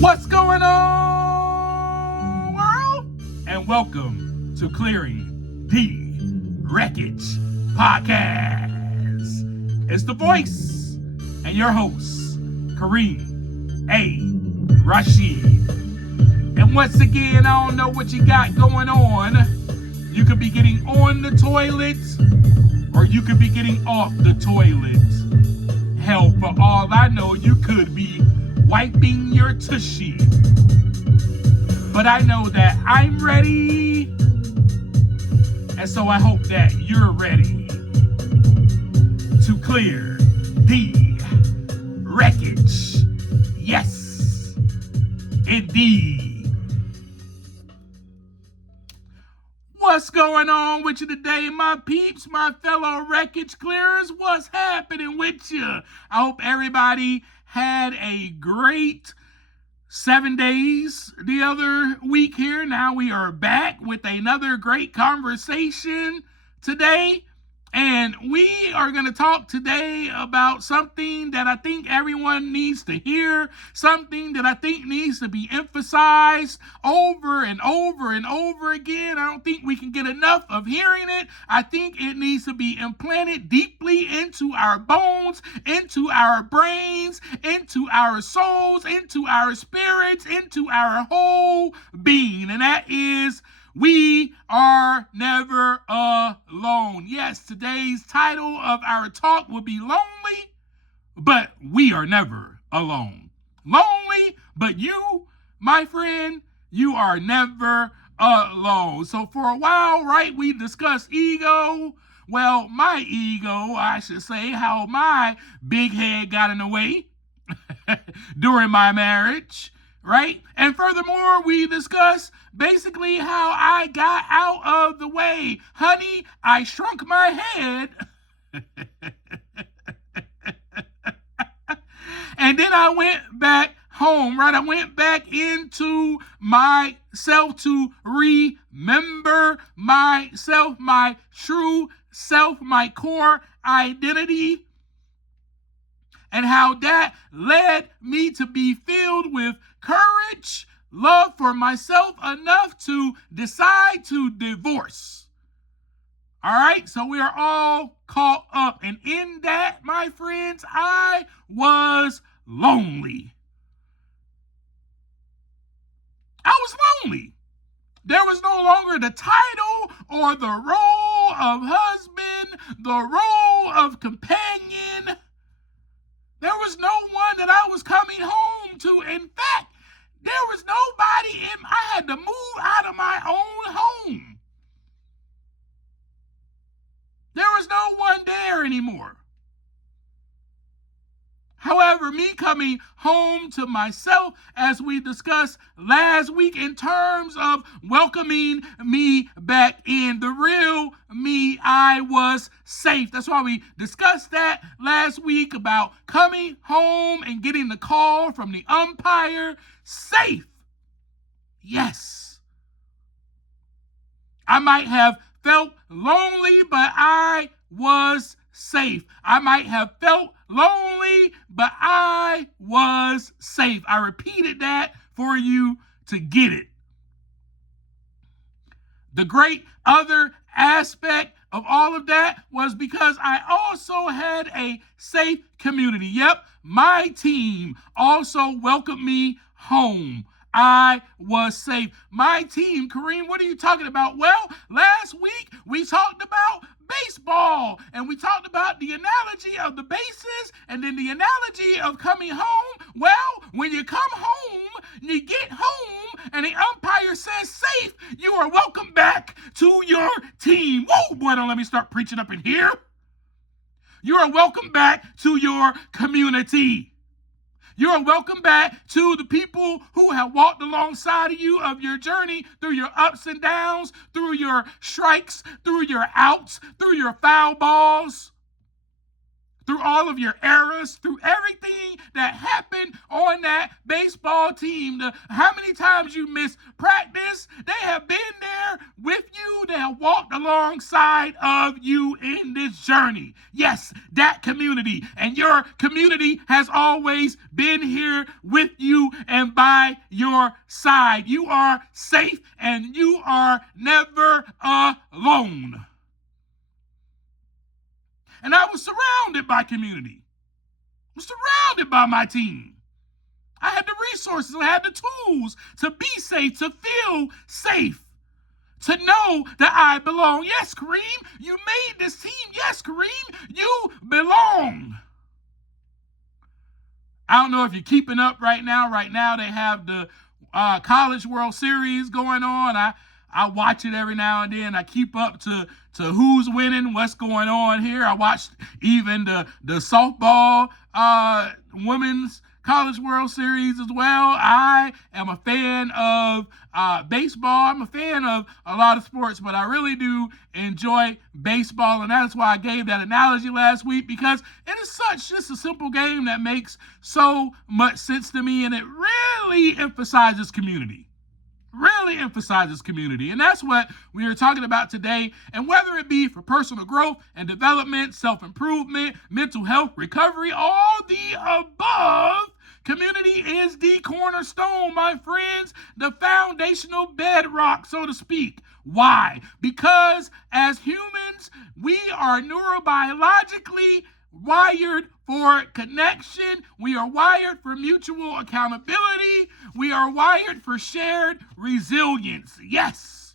What's going on, world? And welcome to Clearing the Wreckage Podcast. It's the voice and your host, Kareem A. Rashid. And once again, I don't know what you got going on. You could be getting on the toilet, or you could be getting off the toilet. Hell, for all I know, you could be wiping your tushy. But I know that I'm ready, and so I hope that you're ready to clear the wreckage. Yes, indeed. What's going on with you today, my peeps, my fellow Wreckage Clearers? What's happening with you? I hope everybody had a great 7 days the other week here. Now we are back with another great conversation today. And we are going to talk today about something that I think everyone needs to hear, something that I think needs to be emphasized over and over and over again. I don't think we can get enough of hearing it. I think it needs to be implanted deeply into our bones, into our brains, into our souls, into our spirits, into our whole being. And that is, we are never alone. Yes, today's title of our talk will be Lonely, but we are never alone. Lonely, but you, my friend, you are never alone. So for a while, right, we discussed ego. Well, my ego, I should say, how my big head got in the way during my marriage. Right? And furthermore, we discuss basically how I got out of the way. Honey, I shrunk my head. And then I went back home, right? I went back into myself to remember myself, my true self, my core identity. And how that led me to be filled with courage, love for myself enough to decide to divorce. All right, so we are all caught up. And in that, my friends, I was lonely. I was lonely. There was no longer the title or the role of husband, the role of companion. There was no one that I was coming home to. In fact, there was nobody I had to move out of my own home. There was no one there anymore. However, me coming home to myself, as we discussed last week, in terms of welcoming me back in, the real me, I was safe. That's why we discussed that last week about coming home and getting the call from the umpire, safe. Yes. I might have felt lonely, but I was safe. I might have felt lonely, but I was safe. I repeated that for you to get it. The great other aspect of all of that was because I also had a safe community. Yep, my team also welcomed me home. I was safe. My team, Kareem, what are you talking about? Well, last week we talked about baseball, and we talked about the analogy of the bases and then the analogy of coming home. Well, when you come home, you get home, and the umpire says safe, you are welcome back to your team. Whoa, boy, don't let me start preaching up in here. You are welcome back to your community. You are welcome back to the people who have walked alongside of you of your journey through your ups and downs, through your strikes, through your outs, through your foul balls, through all of your errors, through everything that happened on that baseball team, how many times you miss practice, they have been there with you. They have walked alongside of you in this journey. Yes, that community. And your community has always been here with you and by your side. You are safe and you are never alone. And I was surrounded by community. I was surrounded by my team. I had the resources, I had the tools to be safe, to feel safe, to know that I belong. Yes, Kareem, you made this team. Yes, Kareem, you belong. I don't know if you're keeping up right now. Right now they have the College World Series going on. I watch it every now and then. I keep up to who's winning, what's going on here. I watched even the softball women's College World Series as well. I am a fan of baseball. I'm a fan of a lot of sports, but I really do enjoy baseball, and that's why I gave that analogy last week, because it is just a simple game that makes so much sense to me, and it really emphasizes community. And that's what we are talking about today. And whether it be for personal growth and development, self-improvement, mental health, recovery, all the above, community is the cornerstone, my friends, the foundational bedrock, so to speak. Why? Because as humans, we are neurobiologically wired for connection. We are wired for mutual accountability. We are wired for shared resilience. Yes.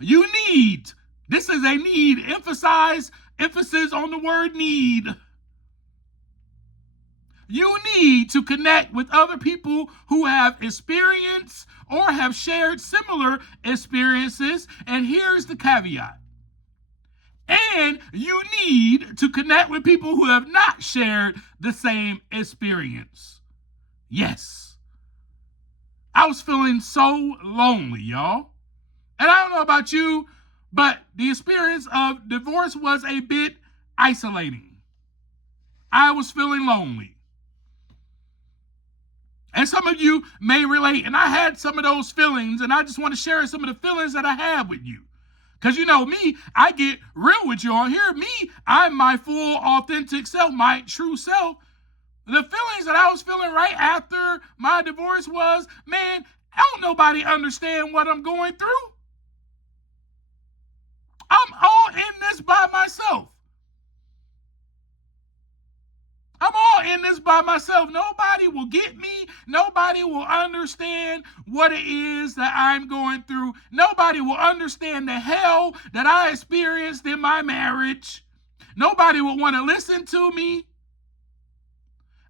You need. This is a need. Emphasis on the word need. You need to connect with other people who have experienced or have shared similar experiences. And here's the caveat. And you need to connect with people who have not shared the same experience. Yes. I was feeling so lonely, y'all. And I don't know about you, but the experience of divorce was a bit isolating. I was feeling lonely. And some of you may relate, and I had some of those feelings, and I just want to share some of the feelings that I have with you. Because you know me, I get real with you on here. Me, I'm my full, authentic self, my true self. The feelings that I was feeling right after my divorce was, man, don't nobody understand what I'm going through. I'm all in this by myself. Nobody will get me. Nobody will understand what it is that I'm going through. Nobody will understand the hell that I experienced in my marriage. Nobody will want to listen to me.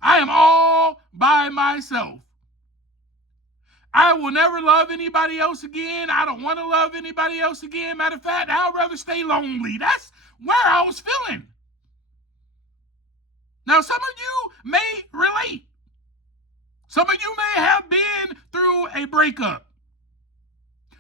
I am all by myself. I will never love anybody else again. I don't want to love anybody else again. Matter of fact, I'd rather stay lonely. That's where I was feeling. Now, some of you may relate. Some of you may have been through a breakup,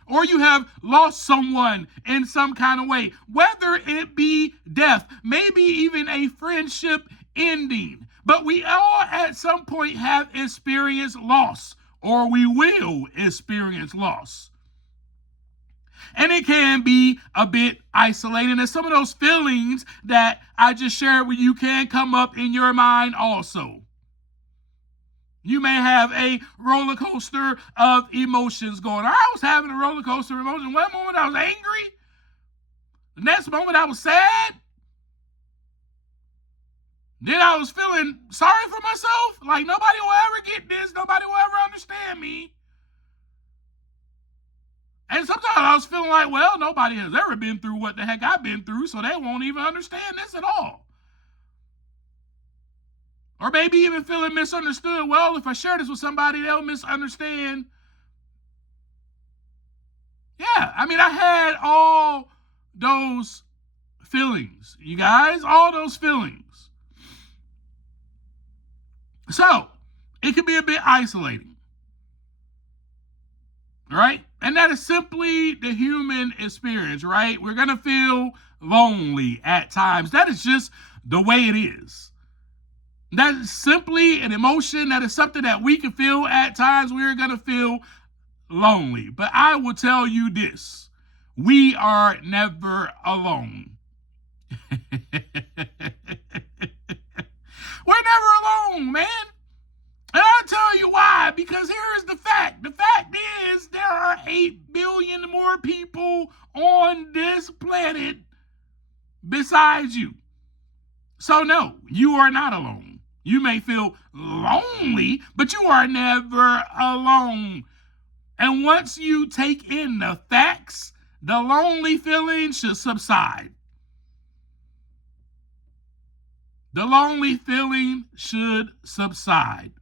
or you have lost someone in some kind of way, whether it be death, maybe even a friendship ending. But we all at some point have experienced loss, or we will experience loss. And it can be a bit isolating. And some of those feelings that I just shared with you can come up in your mind also. You may have a roller coaster of emotions going on. I was having a roller coaster of emotions. One moment I was angry. The next moment I was sad. Then I was feeling sorry for myself. Like nobody will ever get this. Nobody will ever understand me. And sometimes I was feeling like, well, nobody has ever been through what the heck I've been through, so they won't even understand this at all. Or maybe even feeling misunderstood. Well, if I share this with somebody, they'll misunderstand. Yeah, I mean, I had all those feelings, you guys, all those feelings. So, it can be a bit isolating. Right? And that is simply the human experience, right? We're going to feel lonely at times. That is just the way it is. That's simply an emotion. That is something that we can feel at times. We're going to feel lonely. But I will tell you this: we are never alone. We're never alone, man. And I'll tell you why. Because here's the fact. The fact is there are 8 billion more people on this planet besides you. So no, you are not alone. You may feel lonely, but you are never alone. And once you take in the facts, the lonely feeling should subside. The lonely feeling should subside.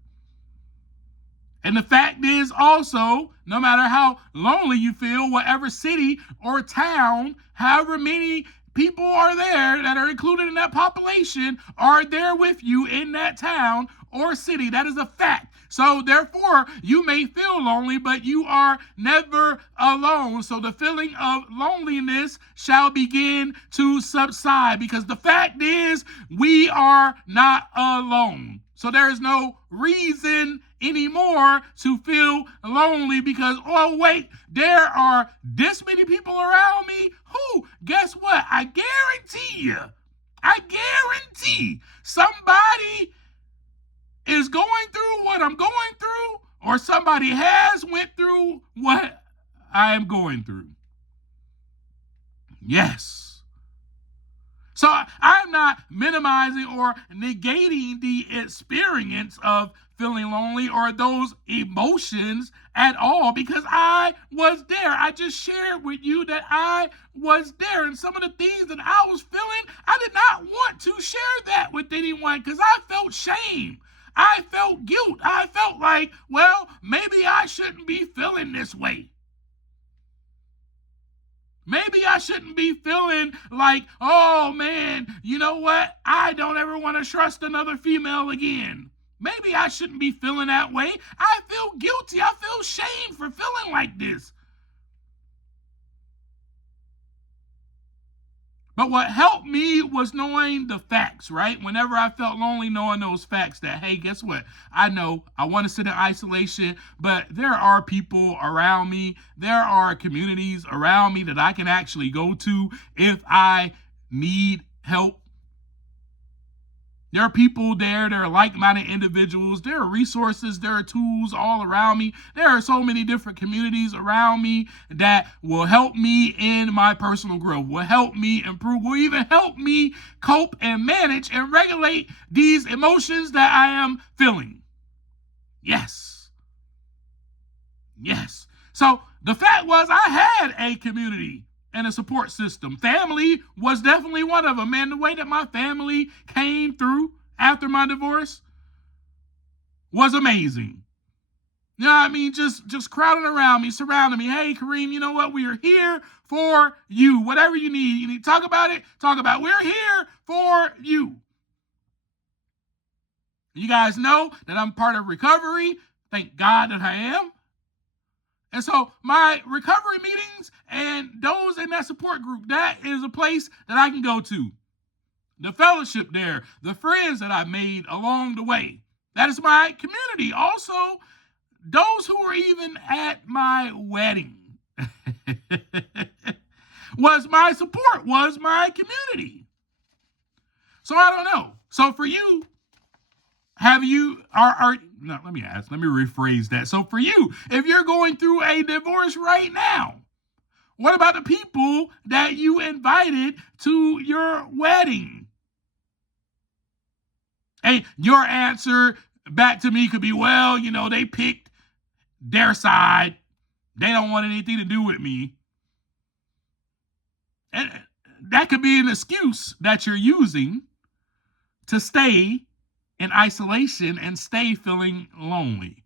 And the fact is also, no matter how lonely you feel, whatever city or town, however many people are there that are included in that population are there with you in that town or city. That is a fact. So therefore, you may feel lonely, but you are never alone. So the feeling of loneliness shall begin to subside, because the fact is we are not alone. So there is no reason anymore to feel lonely, because, oh wait, there are this many people around me who, guess what? I guarantee somebody is going through what I'm going through, or somebody has went through what I am going through. Yes. So I'm not minimizing or negating the experience of feeling lonely or those emotions at all, because I was there. I just shared with you that I was there, and some of the things that I was feeling, I did not want to share that with anyone because I felt shame. I felt guilt. I felt like, well, maybe I shouldn't be feeling this way. Maybe I shouldn't be feeling like, oh man, you know what? I don't ever want to trust another female again. Maybe I shouldn't be feeling that way. I feel guilty. I feel shame for feeling like this. But what helped me was knowing the facts, right? Whenever I felt lonely, knowing those facts that, hey, guess what? I know I want to sit in isolation, but there are people around me. There are communities around me that I can actually go to if I need help. There are people there. There are like-minded individuals. There are resources. There are tools all around me. There are so many different communities around me that will help me in my personal growth, will help me improve, will even help me cope and manage and regulate these emotions that I am feeling. Yes. Yes. So the fact was, I had a community and a support system. Family was definitely one of them, man. The way that my family came through after my divorce was amazing. You know what I mean? Just crowding around me, surrounding me. Hey, Kareem, you know what? We are here for you. Whatever you need to talk about it, talk about it. We're here for you. You guys know that I'm part of recovery. Thank God that I am. And so my recovery meetings and those in that support group, that is a place that I can go to. The fellowship there, the friends that I made along the way, that is my community. Also, those who were even at my wedding was my support, was my community. So I don't know. So for you, let me rephrase that. So for you, if you're going through a divorce right now, what about the people that you invited to your wedding? And your answer back to me could be, well, they picked their side. They don't want anything to do with me. And that could be an excuse that you're using to stay in isolation and stay feeling lonely.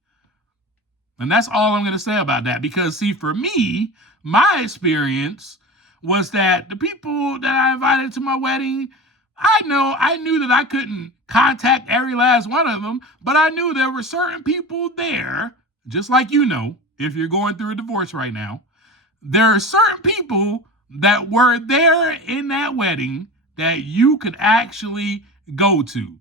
And that's all I'm going to say about that. Because, see, for me, my experience was that the people that I invited to my wedding, I knew that I couldn't contact every last one of them, but I knew there were certain people there, just like if you're going through a divorce right now, there are certain people that were there in that wedding that you could actually go to.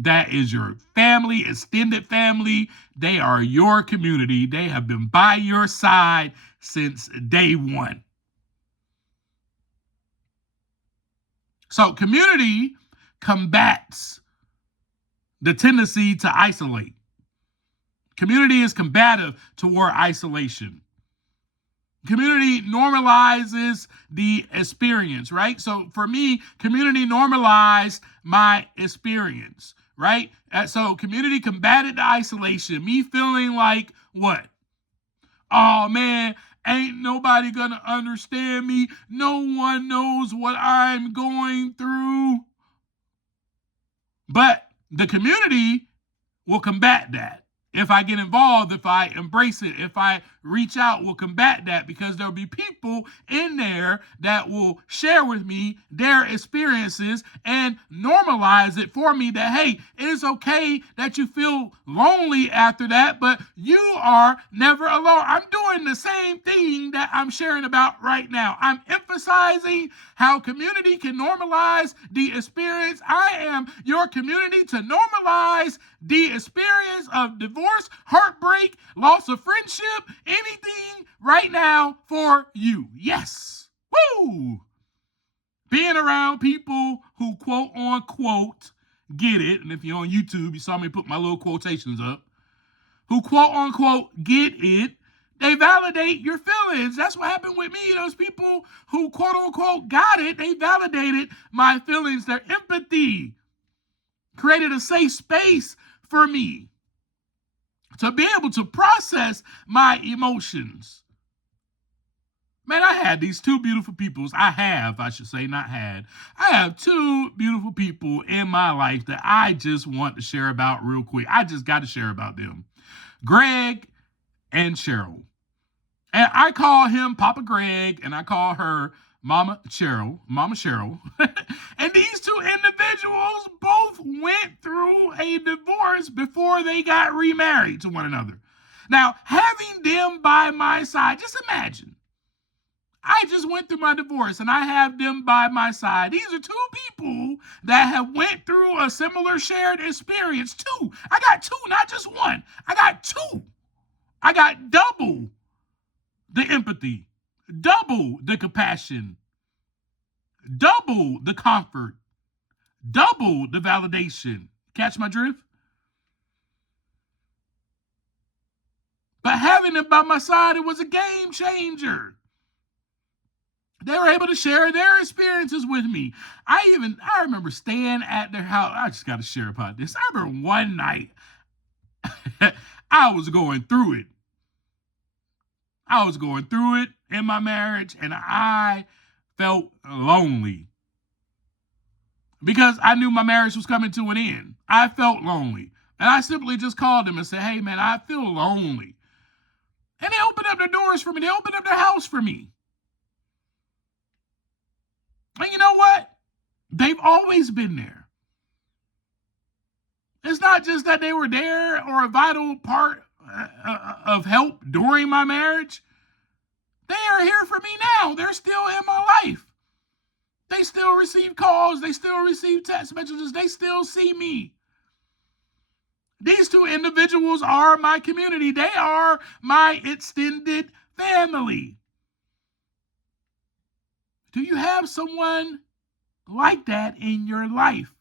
That is your family, extended family. They are your community. They have been by your side since day one. So community combats the tendency to isolate. Community is combative toward isolation. Community normalizes the experience, right? So for me, community normalized my experience, right? So community combated the isolation. Me feeling like what? Oh man, ain't nobody gonna understand me. No one knows what I'm going through. But the community will combat that. If I get involved, if I embrace it, if I reach out, will combat that, because there'll be people in there that will share with me their experiences and normalize it for me that, hey, it is okay that you feel lonely after that, but you are never alone. I'm doing the same thing that I'm sharing about right now. I'm emphasizing how community can normalize the experience. I am your community to normalize the experience of divorce, heartbreak, loss of friendship, anything right now for you. Yes. Woo! Being around people who quote unquote get it, and if you're on YouTube, you saw me put my little quotations up, who quote unquote get it, they validate your feelings. That's what happened with me. Those people who quote unquote got it, they validated my feelings. Their empathy created a safe space for me to be able to process my emotions. Man, I had these two beautiful peoples. I should say, not had. I have two beautiful people in my life that I just want to share about real quick. I just got to share about them. Greg and Cheryl. And I call him Papa Greg, and I call her Mama Cheryl. And these two individuals both went through a divorce before they got remarried to one another. Now, having them by my side, just imagine, I just went through my divorce and I have them by my side. These are two people that have went through a similar shared experience. Two. I got two, not just one. I got two. I got double the empathy, double the compassion, double the comfort, double the validation. Catch my drift? But having them by my side, it was a game changer. They were able to share their experiences with me. I remember staying at their house. I just got to share about this. I remember one night, I was going through it. I was going through it in my marriage, and I felt lonely because I knew my marriage was coming to an end. I felt lonely, and I simply just called them and said, hey, man, I feel lonely. And they opened up their doors for me. They opened up their house for me. And you know what? They've always been there. It's not just that they were there or a vital part of help during my marriage. They are here for me now. They're still in my life. They still receive calls. They still receive text messages. They still see me. These two individuals are my community. They are my extended family. Do you have someone like that in your life?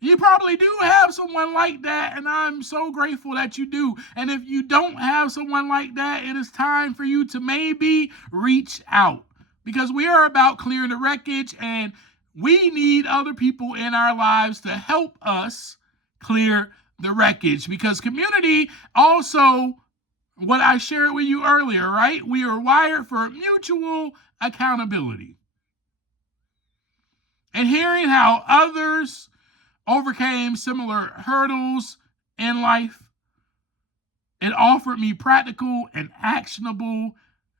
You probably do have someone like that, and I'm so grateful that you do. And if you don't have someone like that, it is time for you to maybe reach out, because we are about clearing the wreckage, and we need other people in our lives to help us clear the wreckage, because community also, what I shared with you earlier, right? We are wired for mutual accountability. And hearing how others overcame similar hurdles in life, it offered me practical and actionable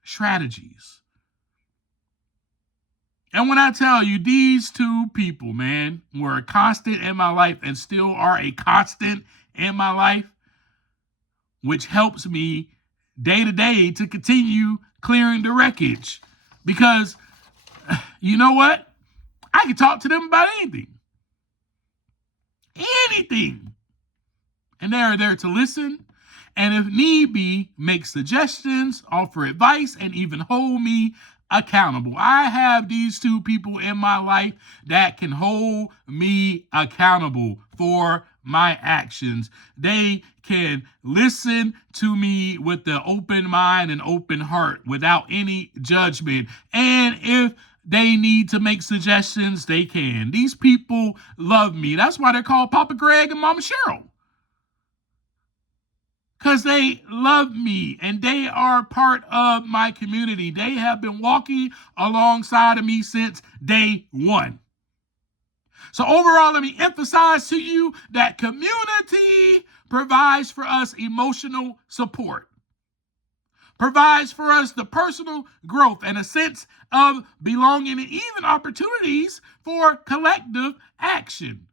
strategies. And when I tell you, these two people, man, were a constant in my life and still are a constant in my life, which helps me day to day to continue clearing the wreckage. Because you know what? I can talk to them about anything. Anything. And they are there to listen, and if need be, make suggestions, offer advice, and even hold me accountable. I have these two people in my life that can hold me accountable for my actions. They can listen to me with the open mind and open heart without any judgment. And if they need to make suggestions, they can. These people love me. That's why they're called Papa Greg and Mama Cheryl. Because they love me and they are part of my community. They have been walking alongside of me since day one. So overall, let me emphasize to you that community provides for us emotional support, provides for us the personal growth and a sense of belonging, and even opportunities for collective action.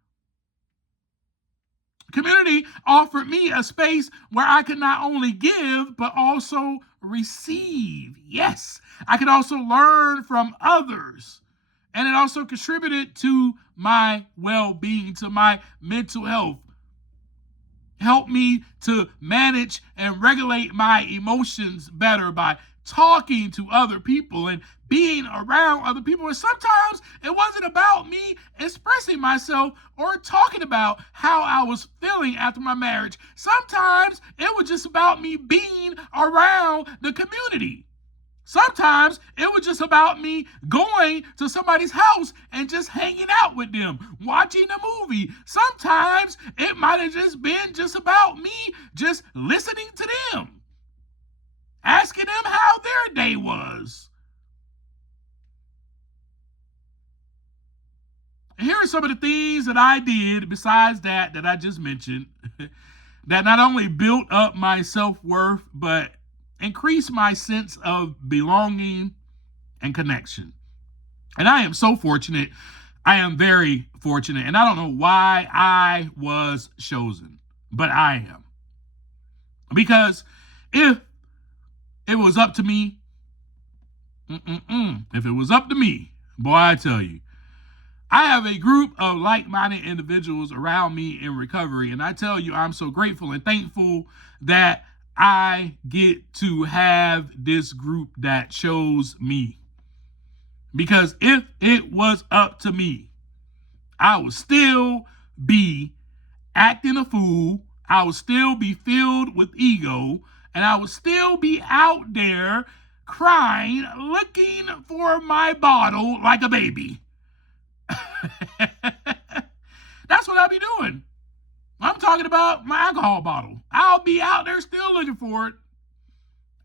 Community offered me a space where I could not only give, but also receive. Yes, I could also learn from others. And it also contributed to my well-being, to my mental health. Helped me to manage and regulate my emotions better by talking to other people and being around other people. And sometimes it wasn't about me expressing myself or talking about how I was feeling after my marriage. Sometimes it was just about me being around the community. Sometimes it was just about me going to somebody's house and just hanging out with them, watching a movie. Sometimes it might have just been just about me just listening to them, asking them how their day was. And here are some of the things that I did besides that I just mentioned that not only built up my self-worth, but increased my sense of belonging and connection. And I am so fortunate. I am very fortunate. And I don't know why I was chosen, but I am. Because if it was up to me, if it was up to me, boy, I tell you, I have a group of like-minded individuals around me in recovery. And I tell you, I'm so grateful and thankful that I get to have this group that chose me. Because if it was up to me, I would still be acting a fool. I would still be filled with ego. And I would still be out there crying, looking for my bottle like a baby. That's what I'll be doing. I'm talking about my alcohol bottle. I'll be out there still looking for it.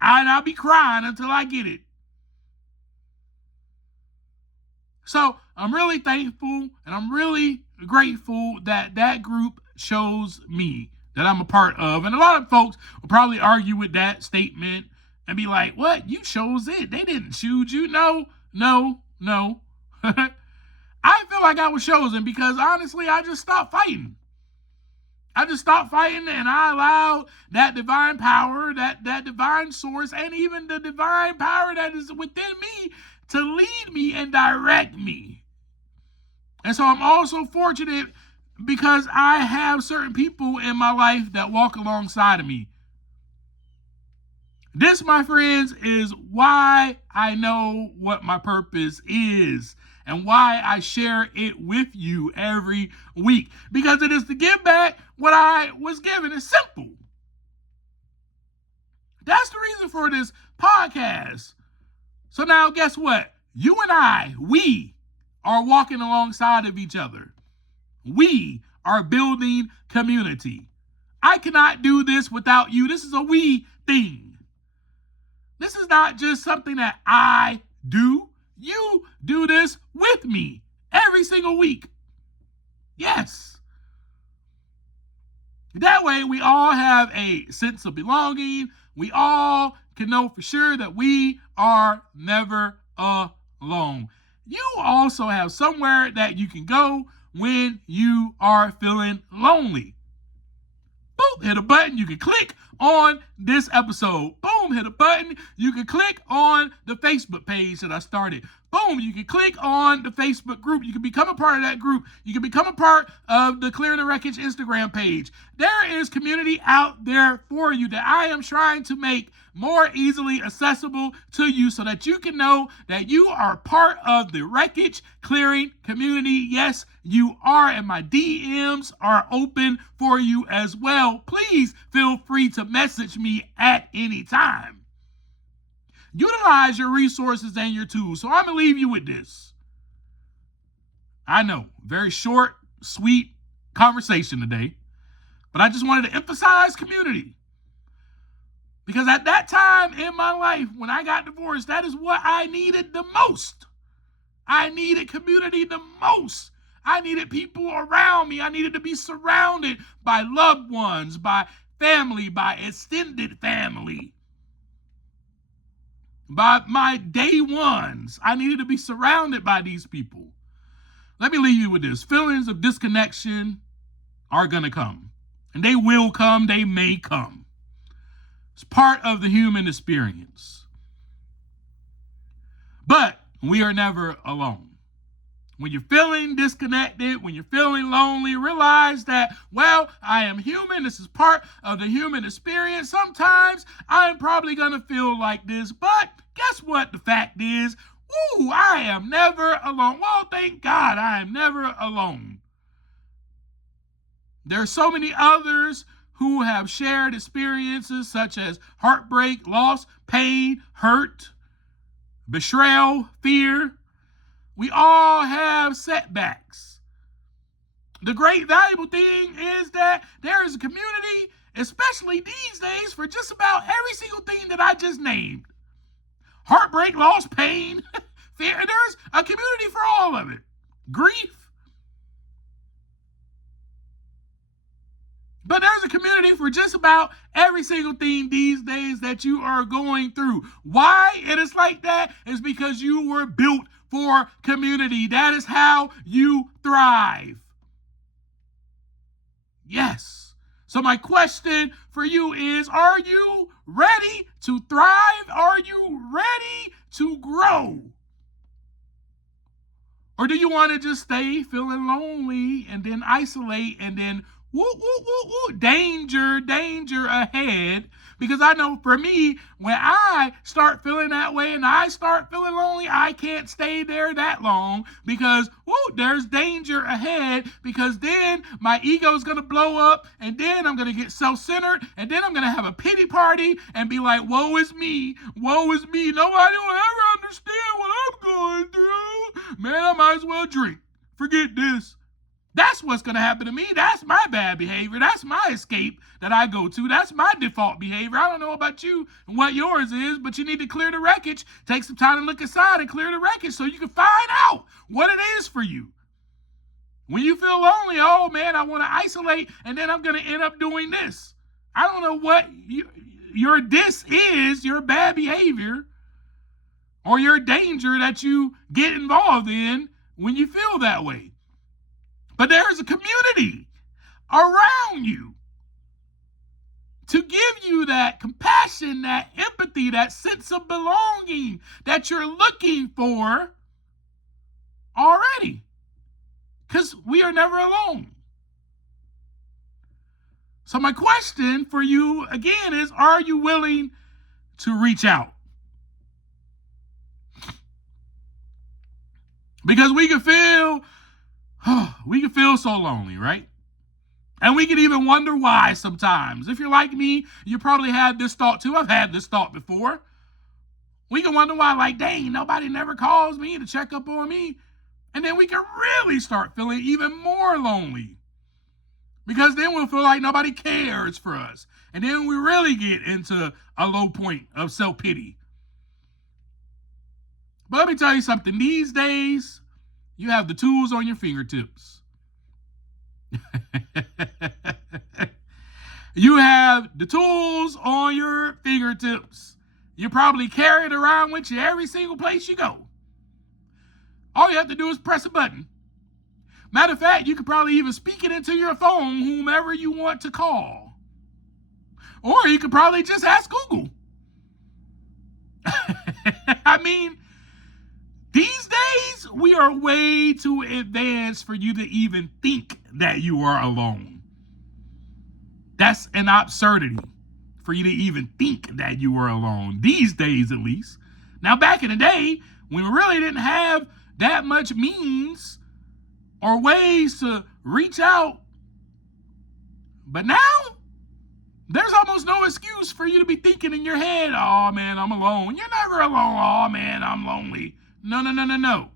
And I'll be crying until I get it. So I'm really thankful and I'm really grateful that that group chose me, that I'm a part of. And a lot of folks will probably argue with that statement and be like, what? You chose it. They didn't choose you. No. I feel like I was chosen because honestly, I just stopped fighting. I just stopped fighting and I allowed that divine power, that divine source, and even the divine power that is within me to lead me and direct me. And so I'm also fortunate because I have certain people in my life that walk alongside of me. This, my friends, is why I know what my purpose is and why I share it with you every week. Because it is to give back what I was given. It's simple. That's the reason for this podcast. So now guess what? You and we are walking alongside of each other. We are building community. I cannot do this without you. This is a we thing. This is not just something that I do. You do this with me every single week. Yes. That way we all have a sense of belonging. We all can know for sure that we are never alone. You also have somewhere that you can go when you are feeling lonely. Boom, hit a button. You can click on this episode. Boom, hit a button. You can click on the Facebook page that I started. boom, you can click on the Facebook group. You can become a part of that group. You can become a part of the Clearing the Wreckage Instagram page. There is community out there for you that I am trying to make more easily accessible to you so that you can know that you are part of the wreckage clearing community. Yes, you are, and my DMs are open for you as well. Please feel free to message me at any time. Utilize your resources and your tools. So I'm going to leave you with this. I know, very short, sweet conversation today, but I just wanted to emphasize community. Because at that time in my life, when I got divorced, that is what I needed the most. I needed community the most. I needed people around me. I needed to be surrounded by loved ones, by family, by extended family, by my day ones. I needed to be surrounded by these people. Let me leave you with this. Feelings of disconnection are going to come. And they will come. They may come. It's part of the human experience. But we are never alone. When you're feeling disconnected, when you're feeling lonely, realize that, well, I am human. This is part of the human experience. Sometimes I'm probably going to feel like this, but guess what the fact is? I am never alone. Well, thank God I am never alone. There are so many others who have shared experiences such as heartbreak, loss, pain, hurt, betrayal, fear. We all have setbacks. The great valuable thing is that there is a community, especially these days, for just about every single thing that I just named. Heartbreak, loss, pain, fear. There's a community for all of it. Grief. But there's a community for just about every single thing these days that you are going through. Why it is like that is because you were built for community. That is how you thrive. Yes. So my question for you is, are you ready to thrive? Are you ready to grow? Or do you want to just stay feeling lonely and then isolate and then danger ahead? Because I know for me, when I start feeling that way and I start feeling lonely, I can't stay there that long because there's danger ahead, because then my ego is going to blow up and then I'm going to get self-centered and then I'm going to have a pity party and be like, woe is me. Nobody will ever understand what I'm going through. Man, I might as well drink. Forget this. That's what's going to happen to me. That's my bad behavior. That's my escape that I go to. That's my default behavior. I don't know about you and what yours is, but you need to clear the wreckage. Take some time to look inside and clear the wreckage so you can find out what it is for you. When you feel lonely, oh man, I want to isolate, and then I'm going to end up doing this. I don't know what your this is, your bad behavior, or your danger that you get involved in when you feel that way. But there's a community around you to give you that compassion, that empathy, that sense of belonging that you're looking for already. Because we are never alone. So my question for you again is, are you willing to reach out? Because we can feel so lonely, right? And we can even wonder why sometimes. If you're like me, you probably had this thought too. I've had this thought before. We can wonder why, like, dang, nobody never calls me to check up on me. And then we can really start feeling even more lonely. Because then we'll feel like nobody cares for us. And then we really get into a low point of self-pity. But let me tell you something. These days, you have the tools on your fingertips. You have the tools on your fingertips. You probably carry it around with you every single place you go. All you have to do is press a button. Matter of fact, you could probably even speak it into your phone, whomever you want to call. Or you could probably just ask Google. I mean, These days, we are way too advanced for you to even think that you are alone. That's an absurdity for you to even think that you were alone. These days, at least. Now, back in the day, when we really didn't have that much means or ways to reach out. But now, there's almost no excuse for you to be thinking in your head, oh man, I'm alone. You're never alone. Oh man, I'm lonely. No.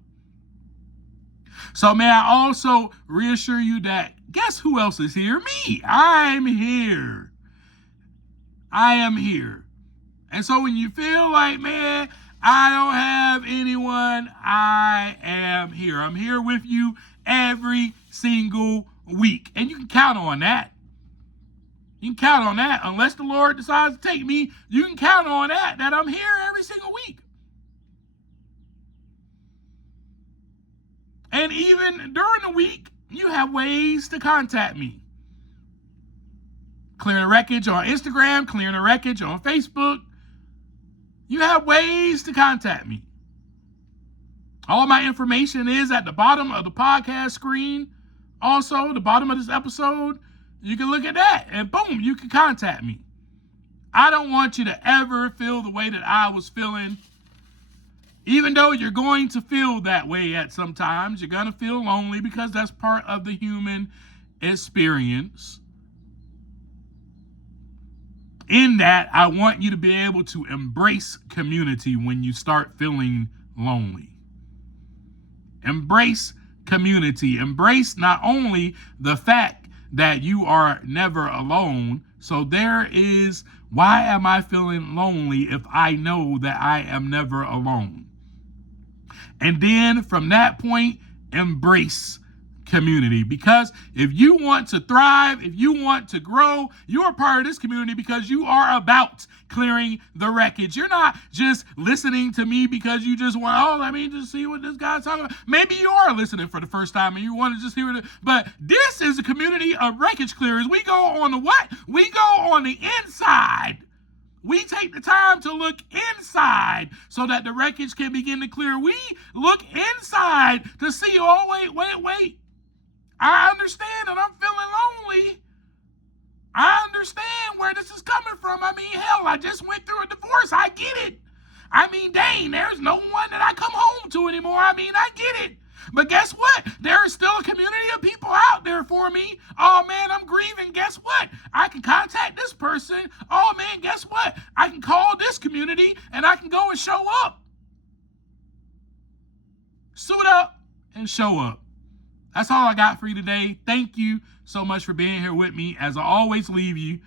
So may I also reassure you that guess who else is here? Me. I'm here. I am here. And so when you feel like, man, I don't have anyone, I am here. I'm here with you every single week. And you can count on that. You can count on that. Unless the Lord decides to take me, you can count on that I'm here every single week. And even during the week, you have ways to contact me. Clearing the Wreckage on Instagram, Clearing the Wreckage on Facebook. You have ways to contact me. All my information is at the bottom of the podcast screen. Also, the bottom of this episode, you can look at that and boom, you can contact me. I don't want you to ever feel the way that I was feeling. Even though you're going to feel that way at some times, you're going to feel lonely because that's part of the human experience. In that, I want you to be able to embrace community when you start feeling lonely. Embrace community. Embrace not only the fact that you are never alone. So there is, why am I feeling lonely if I know that I am never alone? And then from that point, embrace community. Because if you want to thrive, if you want to grow, you are part of this community because you are about clearing the wreckage. You're not just listening to me because you just want, oh, let me just see what this guy's talking about. Maybe you are listening for the first time and you want to just hear it. But this is a community of wreckage clearers. We go on the what? We go on the inside. We take the time to look inside so that the wreckage can begin to clear. We look inside to see, oh, wait. I understand that I'm feeling lonely. I understand where this is coming from. I mean, hell, I just went through a divorce. I get it. I mean, dang, there's no one that I come home to anymore. I mean, I get it. But guess what? There is still a community of people out there for me. Oh, man, I'm grieving. Guess what? I can contact this person. Oh, man, guess what? I can call this community and I can go and show up. Suit up and show up. That's all I got for you today. Thank you so much for being here with me. As I always leave you,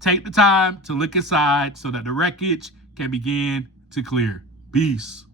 take the time to look inside so that the wreckage can begin to clear. Peace.